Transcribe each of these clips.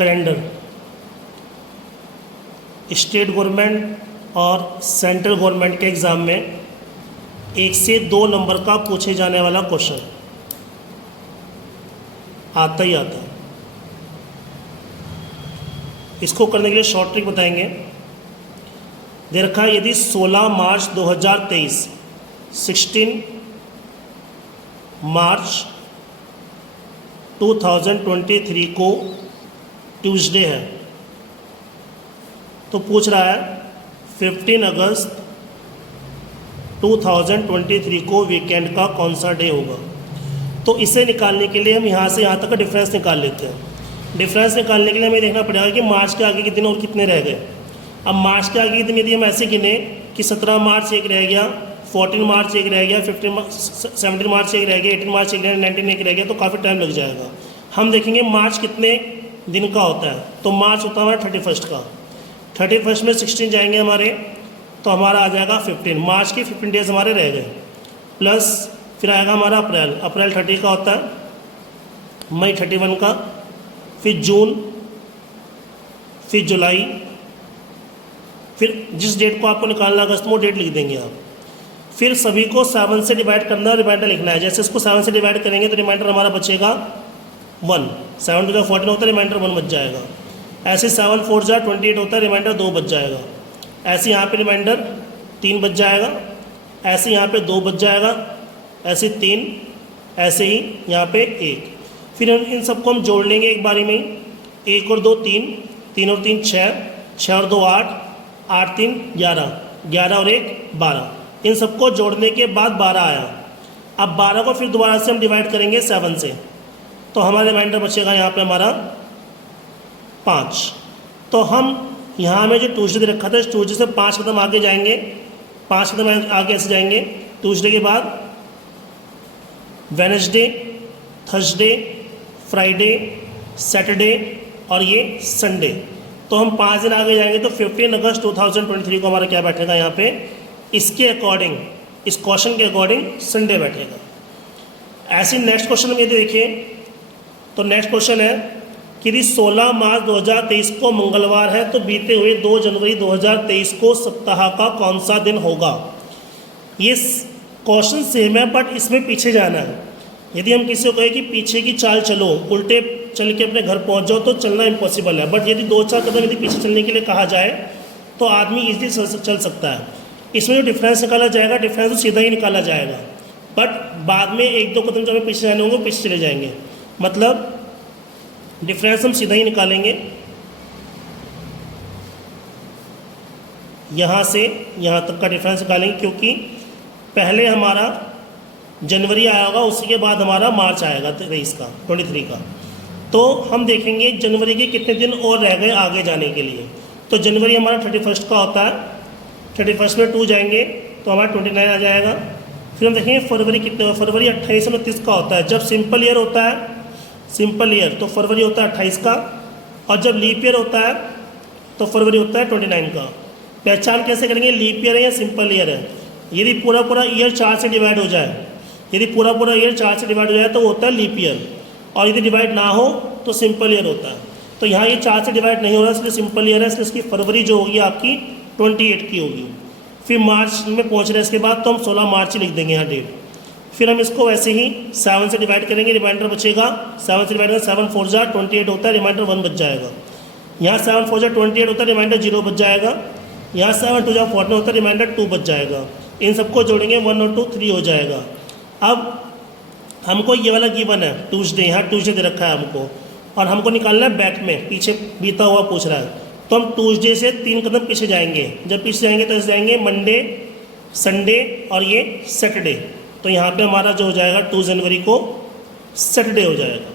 Calendar state government और central government के exam में 1 से 2 नंबर का पूछे जाने वाला क्वेश्चन आता ही आता है। इसको करने के लिए शॉर्ट ट्रिक बताएंगे। दे रखा है यदि 16 मार्च 2023 16 मार्च 2023 को ट्यूसडे है, तो पूछ रहा है 15 अगस्त 2023 को वीकेंड का कौन सा डे होगा। तो इसे निकालने के लिए हम यहाँ से यहाँ तक का डिफरेंस निकाल लेते हैं। डिफरेंस निकालने के लिए हमें देखना पड़ेगा कि मार्च के आगे के दिन और कितने रह गए। अब मार्च के आगे के दिन यदि हम ऐसे गिने कि 17 मार्च एक रह गया, 14 मार्च एक रह गया, 17 मार्च एक रह गया, 18 मार्च एक रह गया, 19 एक रह गया, तो काफ़ी टाइम लग जाएगा। हम देखेंगे मार्च कितने दिन का होता है, तो मार्च होता है हमारा 31 का। 31 में 16 जाएंगे हमारे, तो हमारा आ जाएगा 15। मार्च के 15 डेज हमारे रह गए, प्लस फिर आएगा हमारा अप्रैल। अप्रैल 30 का होता है, मई 31 का, फिर जून, फिर जुलाई, फिर जिस डेट को आपको निकालना अगस्त में वो डेट लिख देंगे आप। फिर सभी को 7 से डिवाइड करना है, रिमाइंडर लिखना है। जैसे इसको 7 से डिवाइड करेंगे तो रिमाइंडर हमारा बचेगा 1। 7 टू 14 होता है, रिमाइंडर 1 बच जाएगा। ऐसे 7 4 जा 28 होता है, रिमाइंडर 2 बच जाएगा। ऐसे यहाँ पे रिमाइंडर 3 बच जाएगा, ऐसे यहाँ पे 2 बच जाएगा, ऐसे 3, ऐसे ही यहाँ पे 1। फिर इन सबको हम जोड़ लेंगे एक बारी में। 1 और 2 3, 3 और 3 6, 6 और 2 8, 8 3 11, 11 और 1 12। इन सबको जोड़ने के बाद 12 आया। अब 12 को फिर दोबारा से हम डिवाइड करेंगे 7 से, तो हमारा रिमाइंडर बचेगा यहाँ पे हमारा 5। तो हम यहाँ में जो ट्यूसडे दे रखा था, इस ट्यूसडे से 5 कदम आगे जाएंगे, 5 कदम आगे ऐसे जाएंगे। ट्यूसडे के बाद वेडनेसडे, थर्सडे, फ्राइडे, सैटरडे और ये संडे। तो हम 5 दिन आगे जाएंगे तो 15 अगस्त 2023 को हमारा क्या बैठेगा यहाँ पे, इसके अकॉर्डिंग, इस क्वेश्चन के अकॉर्डिंग संडे बैठेगा। ऐसे नेक्स्ट क्वेश्चन में यदि देखें तो नेक्स्ट क्वेश्चन है कि यदि 16 मार्च 2023 को मंगलवार है तो बीते हुए 2 जनवरी 2023 को सप्ताह का कौन सा दिन होगा। ये क्वेश्चन सेम है बट इसमें पीछे जाना है। यदि हम किसी को कहें कि पीछे की चाल चलो, उल्टे चल के अपने घर पहुंच जाओ, तो चलना इम्पॉसिबल है। बट यदि 2-4 कदम यदि पीछे चलने के लिए कहा जाए तो आदमी ईजिली चल सकता है। इसमें जो डिफरेंस निकाला जाएगा, डिफरेंस तो सीधा ही निकाला जाएगा, बट बाद में 1-2 कदम जो हमें पीछे जाने होंगे पीछे चले जाएंगे। मतलब डिफरेंस हम सीधा ही निकालेंगे, यहाँ से यहाँ तक का डिफरेंस निकालेंगे, क्योंकि पहले हमारा जनवरी आया होगा, उसी के बाद हमारा मार्च आएगा 23 का 23 का। तो हम देखेंगे जनवरी के कितने दिन और रह गए आगे जाने के लिए। तो जनवरी हमारा 31 का होता है, 31 में 2 जाएंगे तो हमारा 29 आ जाएगा। फिर हम देखेंगे फरवरी कितने, फरवरी 28 से 29 का होता है। जब सिंपल ईयर होता है, सिंपल ईयर, तो फरवरी होता है 28 का, और जब लीप ईयर होता है तो फरवरी होता है 29 का। पहचान कैसे करेंगे लीप ईयर है या सिंपल ईयर है। यदि पूरा पूरा ईयर 4 से डिवाइड हो जाए, यदि पूरा पूरा ईयर 4 से डिवाइड हो जाए तो वो होता है लीप ईयर, और यदि डिवाइड ना हो तो सिंपल ईयर होता है। तो यहाँ ये 4 से डिवाइड नहीं हो रहा, इसलिए सिंपल ईयर है, इसलिए इसकी फरवरी जो होगी आपकी 28 की होगी। फिर मार्च में पहुँच रहे हैं इसके बाद, तो हम 16 मार्च ही लिख देंगे यहाँ डेट। फिर हम इसको वैसे ही 7 से डिवाइड करेंगे, रिमाइंडर बचेगा। 7 से डिवाइड करेंगे, 7 4 जा 28 होता है, रिमाइंडर 1 बच जाएगा। यहाँ 7 4 जा 28 होता है, रिमाइंडर 0 बच जाएगा। यहाँ 7 2 जा 14 होता है, रिमाइंडर 2 बच जाएगा। इन सबको जोड़ेंगे 1 और 2 3 हो जाएगा। अब हमको ये वाला गिवन है ट्यूसडे, यहाँ ट्यूसडे दे रखा है हमको, और हमको निकालना है बैक में, पीछे बीता हुआ पूछ रहा है। तो हम ट्यूसडे से 3 कदम पीछे जाएंगे। जब पीछे जाएंगे तो जाएंगे मंडे, संडे और ये सैटरडे। तो यहाँ पे हमारा जो हो जाएगा 2 जनवरी को सैटरडे हो जाएगा।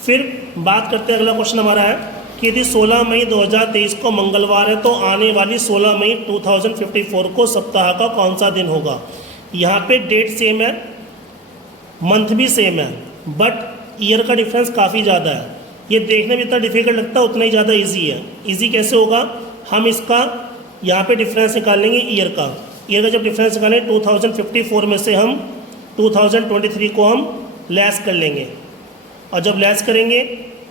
फिर बात करते हैं, अगला क्वेश्चन हमारा है कि यदि 16 मई 2023 को मंगलवार है तो आने वाली 16 मई 2054 को सप्ताह का कौन सा दिन होगा। यहाँ पे डेट सेम है, मंथ भी सेम है, बट ईयर का डिफरेंस काफ़ी ज़्यादा है। ये देखने में इतना डिफिकल्ट लगता है, उतना ही ज़्यादा ईजी है। ईजी कैसे होगा, हम इसका यहाँ पे डिफरेंस निकाल लेंगे ईयर का। ईयर का जब डिफरेंस निकालें 2054 में से हम 2023 को हम लेस कर लेंगे, और जब लेस करेंगे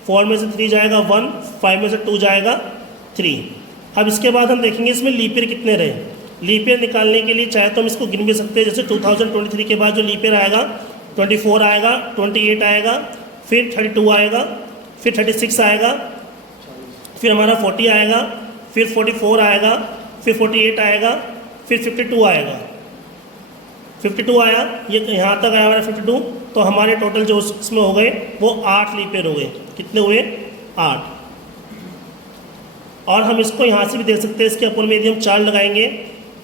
4 में से 3 जाएगा 1, 5 में से 2 जाएगा 3। अब इसके बाद हम देखेंगे इसमें लीप ईयर कितने रहे। लीप ईयर निकालने के लिए चाहे तो हम इसको गिन भी सकते हैं, जैसे 2023 के बाद जो लीप ईयर आएगा 24 आएगा, 28 आएगा, फिर 32 आएगा, फिर 36 आएगा, फिर हमारा 40 आएगा, फिर 44 आएगा, फिर 48 आएगा, फिर 52 आएगा। 52 आया, ये यहाँ तक आया हमारा 52, तो हमारे टोटल जो इसमें हो गए वो 8 लीप ईयर हो गए। कितने हुए? 8। और हम इसको यहाँ से भी देख सकते हैं, इसके ऊपर में यदि हम 4 लगाएंगे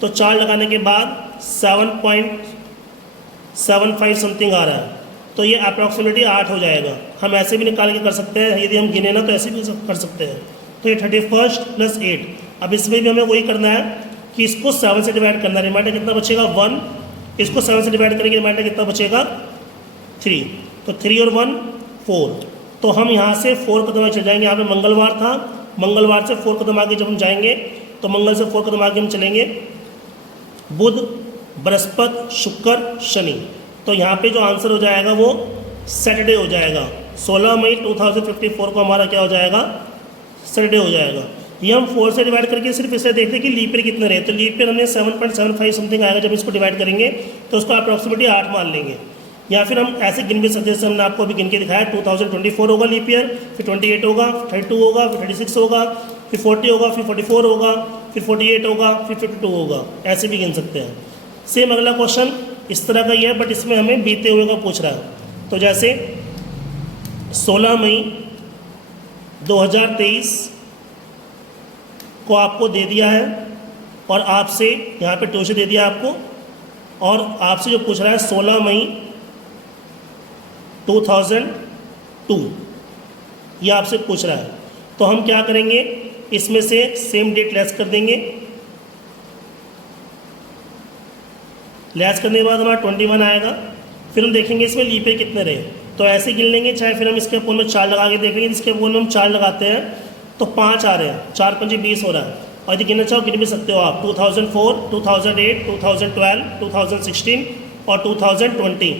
तो 4 लगाने के बाद 7.75 समथिंग आ रहा है, तो ये अप्रॉक्सीमेटली 8 हो जाएगा। हम ऐसे भी निकाल के कर सकते हैं, यदि हम गिने ना तो ऐसे भी कर सकते हैं। तो ये 31 + 8। अब इसमें भी हमें वही करना है कि इसको 7 से डिवाइड करना है। रिमाइंडर कितना बचेगा? 1। इसको 7 से डिवाइड करेंगे, रिमाइंडर कितना बचेगा? 3। तो 3 और 1 4। तो हम यहाँ से 4 कदम आगे चल जाएंगे। यहाँ पे मंगलवार था, मंगलवार से 4 कदम आगे जब हम जाएंगे तो मंगल से 4 कदम आगे हम चलेंगे बुध, बृहस्पति, शुक्र, शनि। तो यहाँ पे जो आंसर हो जाएगा वो सैटरडे हो जाएगा। 16 मई 2054 को हमारा क्या हो जाएगा? सैटरडे हो जाएगा। ये हम 4 से डिवाइड करके सिर्फ इसे देखते हैं कि लीप ईयर कितने रहे। तो लीप ईयर हमने 7.75 समथिंग आएगा। जब इसको डिवाइड करेंगे तो उसको अप्रॉक्सीमेटली 8 मान लेंगे, या फिर हम ऐसे गिन भी सकते हैं। जैसे हमने आपको अभी गिन के दिखाया, 2024 होगा लीप ईयर, फिर 28 होगा, 32 होगा, फिर 36 होगा, फिर 40 होगा, फिर 44 होगा, फिर 48 होगा, फिर 52 होगा। ऐसे भी गिन सकते हैं। सेम अगला क्वेश्चन इस तरह का ही है, बट इसमें हमें बीते हुए का पूछ रहा है। तो जैसे 16 मई 2023 को आपको दे दिया है और आपसे यहाँ पे ट्यूशन दे दिया आपको, और आपसे जो पूछ रहा है 16 मई 2002 ये आपसे पूछ रहा है। तो हम क्या करेंगे, इसमें से सेम डेट लेस कर देंगे। लेस करने के बाद हमारा 21 आएगा। फिर हम देखेंगे इसमें लीप ईयर कितने रहे, तो ऐसे गिन लेंगे। चाहे फिर हम इसके ऊपर में 4 लगा के देखेंगे। इसके ऊपर में हम 4 लगाते हैं तो 5 आ रहे हैं, 4 5 20 हो रहा है। और यदि गिनना चाहो गिन भी सकते हो आप। 2004, 2008, 2012, 2016 और 2020।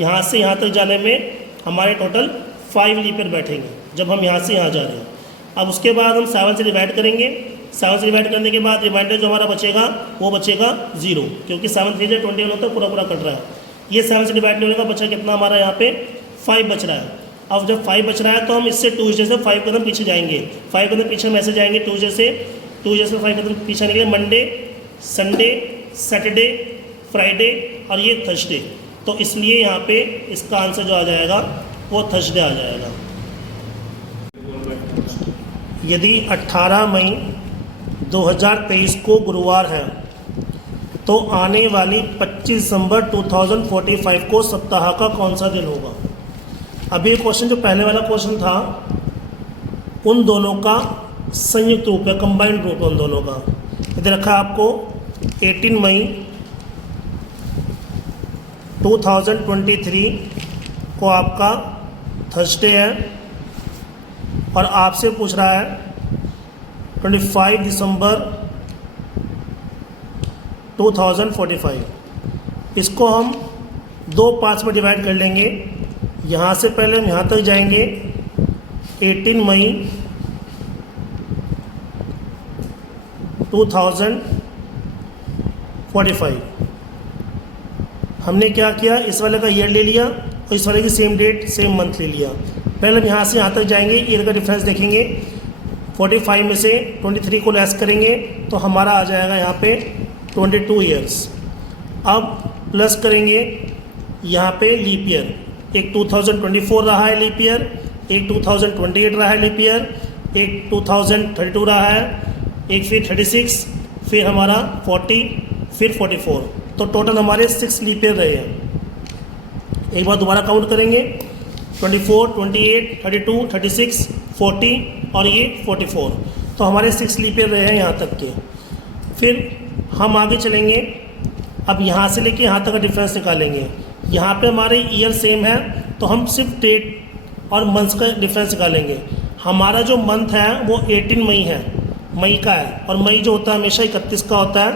यहाँ से यहाँ तक जाने में हमारे टोटल 5 लीप ईयर बैठेंगे जब हम यहाँ से यहाँ जा रहे हैं। अब उसके बाद हम 7 से डिवाइड करेंगे। 7 से डिवाइड करने के बाद रिमाइंडर जो हमारा बचेगा वो बचेगा 0, क्योंकि 7 3 21 होता है, पूरा पूरा कट रहा है। ये 7 से डिवाइड होने का बचा कितना हमारा यहाँ पे 5 बच रहा है। अब जब 5 बच रहा है तो हम इससे ट्यूसडे से 5 कदम पीछे जाएंगे। 5 कदम पीछे हम ऐसे जाएंगे, ट्यूसडे से 5 कदम पीछे निकले। मंडे, संडे, सैटरडे, फ्राइडे और ये थर्सडे। तो इसलिए यहाँ पे इसका आंसर जो आ जाएगा वो थर्सडे आ जाएगा। यदि 18 मई 2023 को गुरुवार है तो आने वाली 25 दिसंबर 2045 को सप्ताह का कौन सा दिन होगा। अभी ये क्वेश्चन जो पहले वाला क्वेश्चन था उन दोनों का संयुक्त रूप है, कंबाइंड रूप है उन दोनों का। इधर रखा आपको 18 मई 2023 को आपका थर्सडे है और आपसे पूछ रहा है 25 दिसंबर 2045। इसको हम 2 पार्ट्स में डिवाइड कर लेंगे। यहाँ से पहले हम यहाँ तक जाएंगे 18 मई 2045। हमने क्या किया, इस वाले का ईयर ले लिया और इस वाले की सेम डेट सेम मंथ ले लिया। पहले हम यहाँ से यहाँ तक जाएंगे, ईयर का डिफरेंस देखेंगे। 45 में से 23 को लेस करेंगे तो हमारा आ जाएगा यहाँ पे 22 ईयर्स। अब प्लस करेंगे यहाँ पे लीप ईयर। एक 2024 रहा है लीप ईयर, एक 2028 रहा है लीप ईयर, एक 2032 रहा है, एक फिर 36, फिर हमारा 40, फिर 44। तो टोटल हमारे 6 लीप ईयर रहे हैं। एक बार दोबारा काउंट करेंगे, 24, 28, 32, 36, 40 और ये 44। तो हमारे 6 लीप ईयर रहे हैं यहाँ तक के। फिर हम आगे चलेंगे। अब यहाँ से लेके यहाँ तक का डिफरेंस निकालेंगे। यहाँ पे हमारे ईयर सेम है तो हम सिर्फ डेट और मंथ्स का डिफरेंस निकालेंगे। हमारा जो मंथ है वो 18 मई है, मई का है, और मई जो होता है हमेशा 31 का होता है।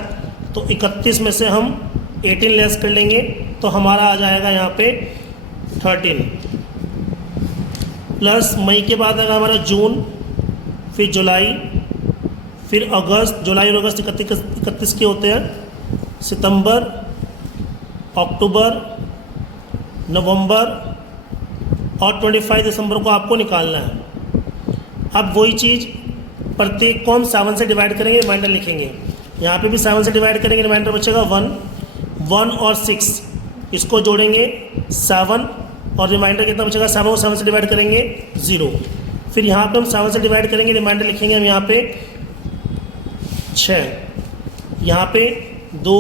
तो 31 में से हम 18 लेस कर लेंगे तो हमारा आ जाएगा यहाँ पे 13। प्लस मई के बाद आएगा हमारा जून, फिर जुलाई, फिर अगस्त, जुलाई और अगस्त 31 के होते हैं, सितंबर, अक्टूबर, नवंबर और 25 दिसंबर को आपको निकालना है। अब वही चीज़ प्रत्येक को हम 7 से डिवाइड करेंगे, रिमाइंडर लिखेंगे। यहाँ पे भी 7 से डिवाइड करेंगे, रिमाइंडर बचेगा 1 और 6, इसको जोड़ेंगे 7 और रिमाइंडर कितना बचेगा, 7 को 7 से डिवाइड करेंगे 0। फिर यहाँ पे हम 7 से डिवाइड करेंगे, रिमाइंडर लिखेंगे हम यहाँ पे 6, यहाँ पे 2,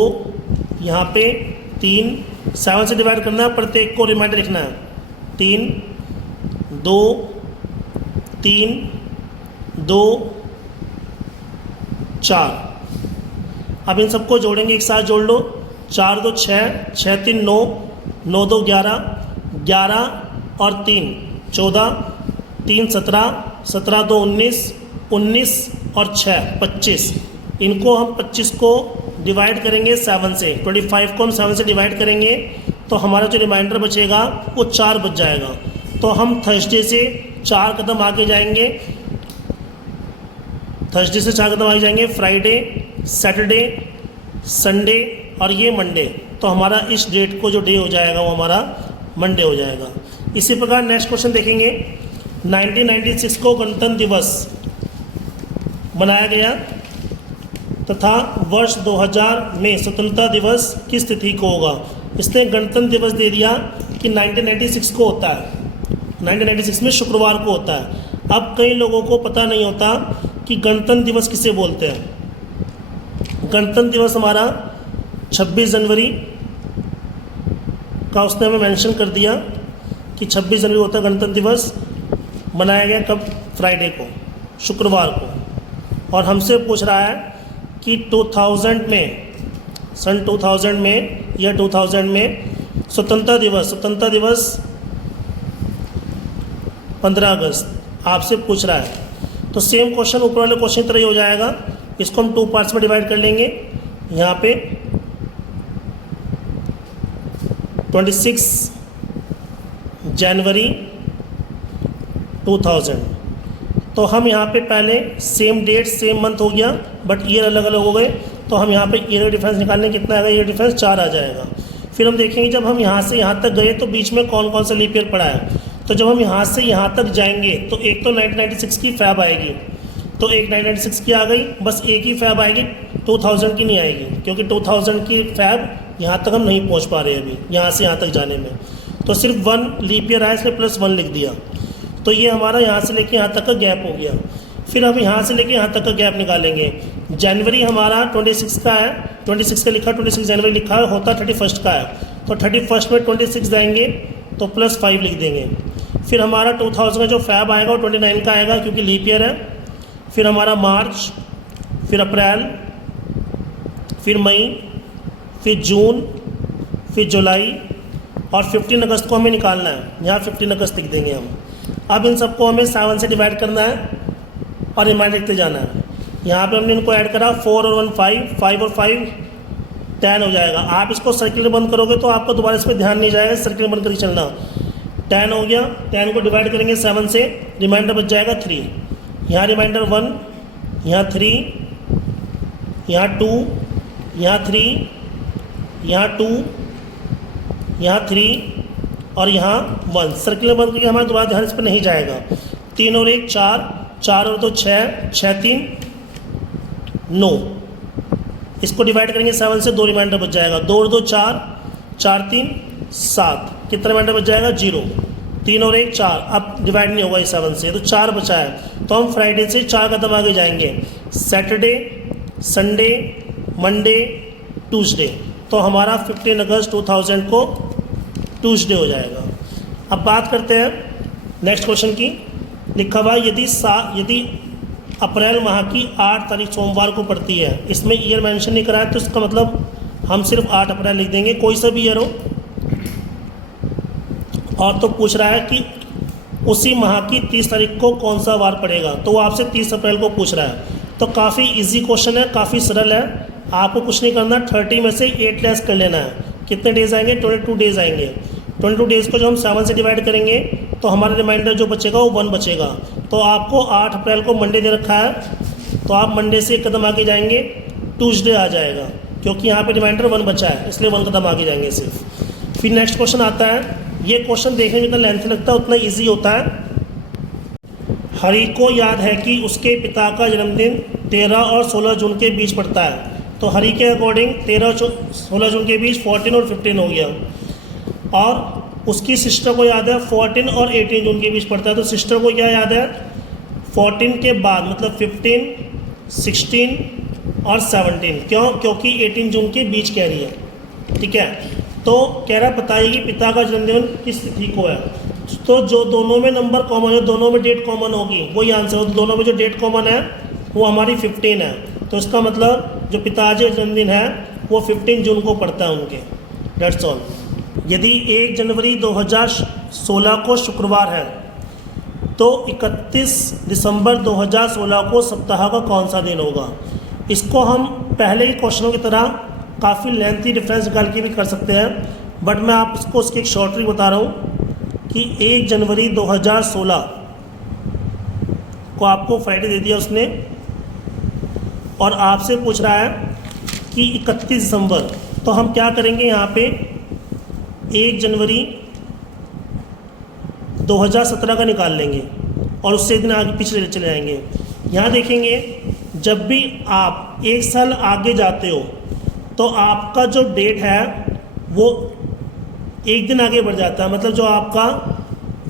यहाँ पे 3, 7 से डिवाइड करना है, प्रत्येक को रिमाइंडर लिखना है 3, 2, 3, 2, 4। अब इन सबको जोड़ेंगे, एक साथ जोड़ लो, 4 2 6, 6 3 9, 9 2 11, 11 और 3 14, 3 17, 17 2 19, 19 और 6 25। इनको हम 25 को डिवाइड करेंगे 7 से, 25 को हम 7 से डिवाइड करेंगे तो हमारा जो रिमाइंडर बचेगा वो 4 बच जाएगा। तो हम थर्सडे से 4 कदम आगे जाएंगे, थर्सडे से 4 कदम आगे जाएंगे, फ्राइडे, सैटरडे, संडे और ये मंडे। तो हमारा इस डेट को जो डे हो जाएगा वो हमारा मंडे हो जाएगा। इसी प्रकार नेक्स्ट क्वेश्चन देखेंगे। 1996 को गणतंत्र दिवस मनाया गया तथा वर्ष 2000 में स्वतंत्रता दिवस किस तिथि को होगा। इसने गणतंत्र दिवस दे दिया कि 1996 को होता है, 1996 में शुक्रवार को होता है। अब कई लोगों को पता नहीं होता कि गणतंत्र दिवस किसे बोलते हैं। गणतंत्र दिवस हमारा 26 जनवरी का उसने हमें मेंशन कर दिया कि 26 जनवरी होता है गणतंत्र दिवस। मनाया गया कब, फ्राइडे को, शुक्रवार को। और हमसे पूछ रहा है कि 2000 में, सन 2000 में या 2000 में स्वतंत्रता दिवस 15 अगस्त आपसे पूछ रहा है। तो सेम क्वेश्चन ऊपर वाले क्वेश्चन की तरह ही हो जाएगा। इसको हम 2 पार्ट्स में डिवाइड कर लेंगे। यहाँ पे 26 जनवरी 2000, तो हम यहाँ पे पहले सेम डेट सेम मंथ हो गया बट ईयर अलग अलग हो गए, तो हम यहाँ पे ईयर का डिफरेंस निकालने कितना आएगा, ईयर डिफरेंस 4 आ जाएगा। फिर हम देखेंगे जब हम यहाँ से यहाँ तक गए तो बीच में कौन कौन सा लीप ईयर पड़ा है। तो जब हम यहाँ से यहाँ तक जाएंगे तो एक तो 1996 की फैब आएगी, तो एक 1996 की आ गई, बस एक ही फैब आएगी, 2000 की नहीं आएगी क्योंकि 2000 की फैब यहाँ तक हम नहीं पहुँच पा रहे अभी, यहाँ से यहाँ तक जाने में। तो सिर्फ 1 लीप ईयर आया, इसमें +1 लिख दिया। तो ये हमारा यहाँ से लेके यहाँ तक का गैप हो गया। फिर हम यहाँ से लेके यहाँ तक का गैप निकालेंगे। जनवरी हमारा 26 का है, 26 का लिखा, 26 जनवरी लिखा है, होता 31 का है, तो 31 में 26 जाएंगे तो +5 लिख देंगे। फिर हमारा 2000 का जो फैब आएगा वो 29 का आएगा क्योंकि लीप ईयर है। फिर हमारा मार्च, फिर अप्रैल, फिर मई, फिर जून, फिर जुलाई और 15 अगस्त को हमें निकालना है। यहाँ 15 अगस्त लिख देंगे हम। अब इन सबको हमें 7 से डिवाइड करना है और रिमाइंडर लिखते जाना है। यहाँ पे हमने इनको ऐड करा, 4 और 1 5, 5 और 5 10 हो जाएगा। आप इसको सर्किल बंद करोगे तो आपको दोबारा इस पर ध्यान नहीं जाएगा, सर्किल बंद करके चलना। 10 हो गया, 10 को डिवाइड करेंगे 7 से, रिमाइंडर बच जाएगा 3। यहाँ रिमाइंडर 1, यहाँ 3, यहाँ 2, यहाँ 3, यहाँ 2, यहाँ 3 और यहाँ 1। सर्किल बंद करके हमारा दोबारा ध्यान इस पर नहीं जाएगा। 3 और 1 4, 4 और 2 6, 6 3 9। इसको डिवाइड करेंगे 7 से, 2 रिमाइंडर बच जाएगा। 2 और 2 4, 4 3 7, कितना रिमाइंडर बच जाएगा 0। 3 और 1 4, अब डिवाइड नहीं होगा इस 7 से, तो 4 बचा है। तो हम फ्राइडे से 4 कदम आगे जाएंगे, सैटरडे, संडे, मंडे, ट्यूसडे। तो हमारा 15 अगस्त 2000 को ट्यूसडे हो जाएगा। अब बात करते हैं नेक्स्ट क्वेश्चन की। लिखा हुआ यदि अप्रैल माह की 8 तारीख सोमवार को पड़ती है, इसमें ईयर मेंशन नहीं करा है तो इसका मतलब हम सिर्फ 8 अप्रैल लिख देंगे, कोई सा भी ईयर हो। और तो पूछ रहा है कि उसी माह की 30 तारीख को कौन सा वार पड़ेगा, तो वो आपसे 30 अप्रैल को पूछ रहा है। तो काफ़ी इजी क्वेश्चन है, काफ़ी सरल है, आपको कुछ नहीं करना। 30 में से 8 लेस कर लेना है। कितने डेज आएंगे, 22 डेज आएंगे। 22 डेज़ को जब हम 7 से डिवाइड करेंगे तो तो हमारा रिमाइंडर जो बचेगा वो 1 बचेगा। तो आपको 8 अप्रैल को मंडे दे रखा है, तो आप मंडे से एक कदम आगे जाएंगे, ट्यूसडे आ जाएगा, क्योंकि यहाँ पे रिमाइंडर 1 बचा है, इसलिए 1 कदम आगे जाएंगे सिर्फ। फिर नेक्स्ट क्वेश्चन आता है, ये क्वेश्चन देखने में जितना लेंथी लगता है उतना ईजी होता है। हरि को याद है कि उसके पिता का जन्मदिन 13 और 16 जून के बीच पड़ता है। तो हरि के अकॉर्डिंग 13 और 16 जून के बीच 14 और 15 हो गया, और उसकी सिस्टर को याद है 14 और 18 जून के बीच पड़ता है। तो सिस्टर को क्या याद है, 14 के बाद मतलब 15, 16 और 17। क्यों? क्योंकि 18 जून के बीच कह रही है, ठीक है। तो कह रहा बताइए कि पिता का जन्मदिन किस तिथि को है। तो जो दोनों में नंबर कॉमन है, दोनों में डेट कॉमन होगी, वही आंसर हो। तो दोनों में जो डेट कॉमन है वो हमारी 15 है। तो इसका मतलब जो पिताजी का जन्मदिन है वो 15 जून को पड़ता है उनके। That's all. यदि 1 जनवरी 2016 को शुक्रवार है तो 31 दिसंबर 2016 को सप्ताह का कौन सा दिन होगा। इसको हम पहले ही क्वेश्चनों की तरह काफ़ी लेंथी डिफरेंस निकाल के भी कर सकते हैं, बट मैं आपको उसकी एक शॉर्ट ट्रिक बता रहा हूँ कि 1 जनवरी 2016 को आपको फ्राइडे दे दिया उसने, और आपसे पूछ रहा है कि 31 दिसंबर। तो हम क्या करेंगे, यहाँ पे 1 जनवरी 2017 का निकाल लेंगे और उससे एक दिन आगे पीछे चले जाएंगे। यहाँ देखेंगे जब भी आप 1 साल आगे जाते हो तो आपका जो डेट है वो एक दिन आगे बढ़ जाता है। मतलब जो आपका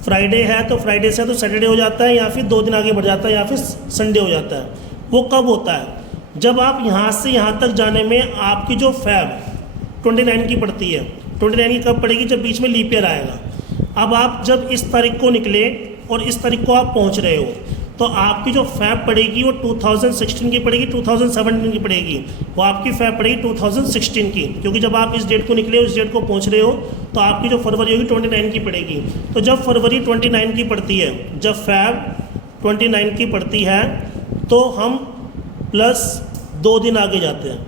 फ्राइडे है तो फ्राइडे से तो सैटरडे हो जाता है, या फिर 2 दिन आगे बढ़ जाता है, या फिर संडे हो जाता है। वो कब होता है, जब आप यहाँ से यहाँ तक जाने में आपकी जो फैब 29 की पड़ती है। 29 की कब पड़ेगी, जब बीच में लीप ईयर आएगा। अब आप जब इस तारीख को निकले और इस तारीख को आप पहुँच रहे हो, तो आपकी जो फैब पड़ेगी वो 2016 की पड़ेगी, 2017 की पड़ेगी। वो आपकी फैब पड़ेगी 2016 की, क्योंकि जब आप इस डेट को निकले उस डेट को पहुँच रहे हो तो आपकी जो फरवरी होगी 29 की पड़ेगी। तो जब फरवरी 29 की पड़ती है, जब फैब 29 की पड़ती है, तो हम प्लस 2 दिन आगे जाते हैं,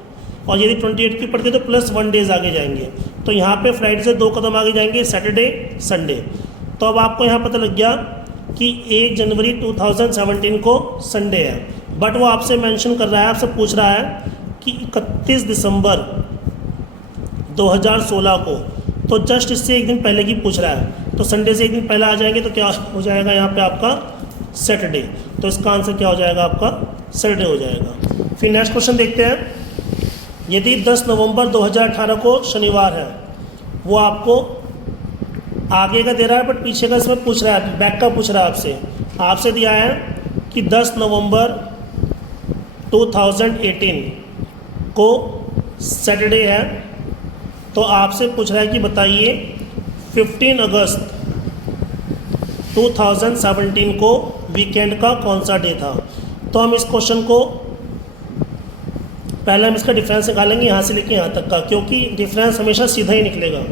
और यदि 28 की पड़ती है तो प्लस 1 डेज आगे जाएंगे। तो यहाँ पे फ्राइडे से 2 कदम आगे जाएंगे, सैटरडे संडे। तो अब आपको यहाँ पता लग गया कि 1 जनवरी 2017 को संडे है, बट वो आपसे मेंशन कर रहा है, आपसे पूछ रहा है कि 31 दिसंबर 2016 को, तो जस्ट इससे एक दिन पहले की पूछ रहा है। तो संडे से एक दिन पहले आ जाएंगे तो क्या हो जाएगा यहाँ पे आपका सैटरडे। तो इसका आंसर क्या हो जाएगा आपका सैटरडे हो जाएगा। फिर नेक्स्ट क्वेश्चन देखते हैं। यदि 10 नवंबर 2018 को शनिवार है, वो आपको आगे का दे रहा है बट पीछे का इसमें पूछ रहा है, बैक का पूछ रहा है आपसे। आपसे दिया है कि 10 नवंबर 2018 को सैटरडे है, तो आपसे पूछ रहा है कि बताइए 15 अगस्त 2017 को वीकेंड का कौन सा डे था। तो हम इस क्वेश्चन को पहले हम इसका डिफरेंस निकालेंगे यहाँ से लेके यहाँ तक का, क्योंकि डिफरेंस हमेशा सीधा ही निकलेगा,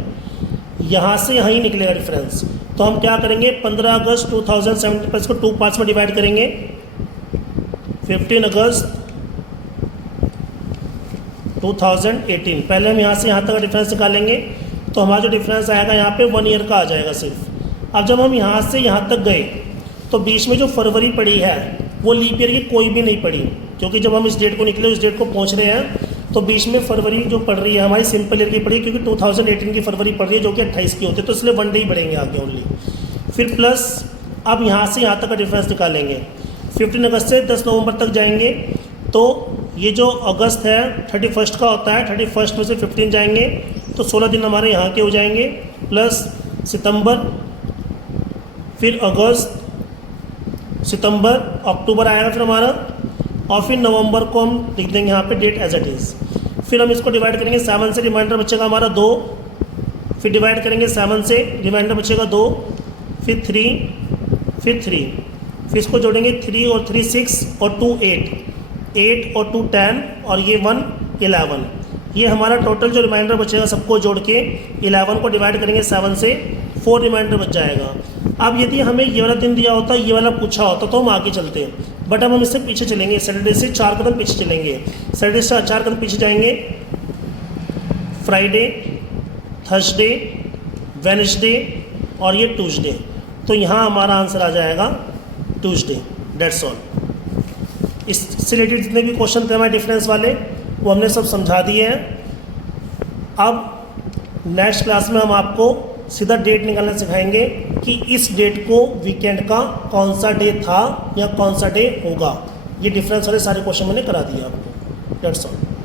यहाँ से यहाँ ही निकलेगा डिफरेंस। तो हम क्या करेंगे, 15 अगस्त 2017 पर इसको 2 पार्ट्स में डिवाइड करेंगे। 15 अगस्त 2018, पहले हम यहाँ से यहाँ तक का डिफरेंस निकालेंगे। तो हमारा जो डिफरेंस आएगा यहाँ पे 1 ईयर का आ जाएगा सिर्फ। अब जब हम यहाँ से यहाँ तक गए तो बीच में जो फरवरी पड़ी है वो लीप ईयर की कोई भी नहीं पड़ी, क्योंकि जब हम इस डेट को निकले उस डेट को पहुँच रहे हैं तो बीच में फरवरी जो पड़ रही है हमारी सिंपल ईयर की पड़ी है, क्योंकि 2018 की फरवरी पड़ रही है जो कि 28 की होती है, तो इसलिए 1 डे ही बढ़ेंगे आगे ओनली। फिर प्लस अब यहाँ से यहाँ तक का डिफरेंस निकालेंगे। 15 अगस्त से 10 नवंबर तक जाएंगे, तो ये जो अगस्त है 31 का होता है, 31 में से 15 जाएंगे तो 16 दिन हमारे यहाँ के हो जाएंगे, प्लस सितंबर, फिर अगस्त, सितंबर, अक्टूबर आएगा फिर हमारा, और फिर नवंबर को हम लिख देंगे यहाँ पे डेट एज इट इज़। फिर हम इसको डिवाइड करेंगे 7 से, रिमाइंडर बचेगा हमारा 2, फिर डिवाइड करेंगे 7 से, रिमाइंडर बचेगा 2, फिर 3, फिर इसको जोड़ेंगे 3 और 3 6 और 2 8, 8 और 2 10 और ये 1 11। ये हमारा टोटल जो रिमाइंडर बचेगा सबको जोड़ के 11 को डिवाइड करेंगे 7 से, 4 रिमाइंडर बच जाएगा। अब यदि हमें ये वाला दिन दिया होता, ये वाला पूछा होता तो हम आगे चलते हैं, बट अब हम इससे पीछे चलेंगे, सैटरडे से 4 कदम पीछे चलेंगे। सैटरडे से 4 कदम पीछे जाएंगे, फ्राइडे, थर्सडे, वेडनेसडे और ये ट्यूसडे। तो यहाँ हमारा आंसर आ जाएगा ट्यूसडे। That's all. इससे रिलेटेड जितने भी क्वेश्चन थे हमारे डिफरेंस वाले वो हमने सब समझा दिए हैं। अब नेक्स्ट क्लास में हम आपको सीधा डेट निकालना सिखाएंगे कि इस डेट को वीकेंड का कौन सा डे था या कौन सा डे होगा। ये डिफरेंस वाले सारे क्वेश्चन मैंने करा दिए आपको। That's all.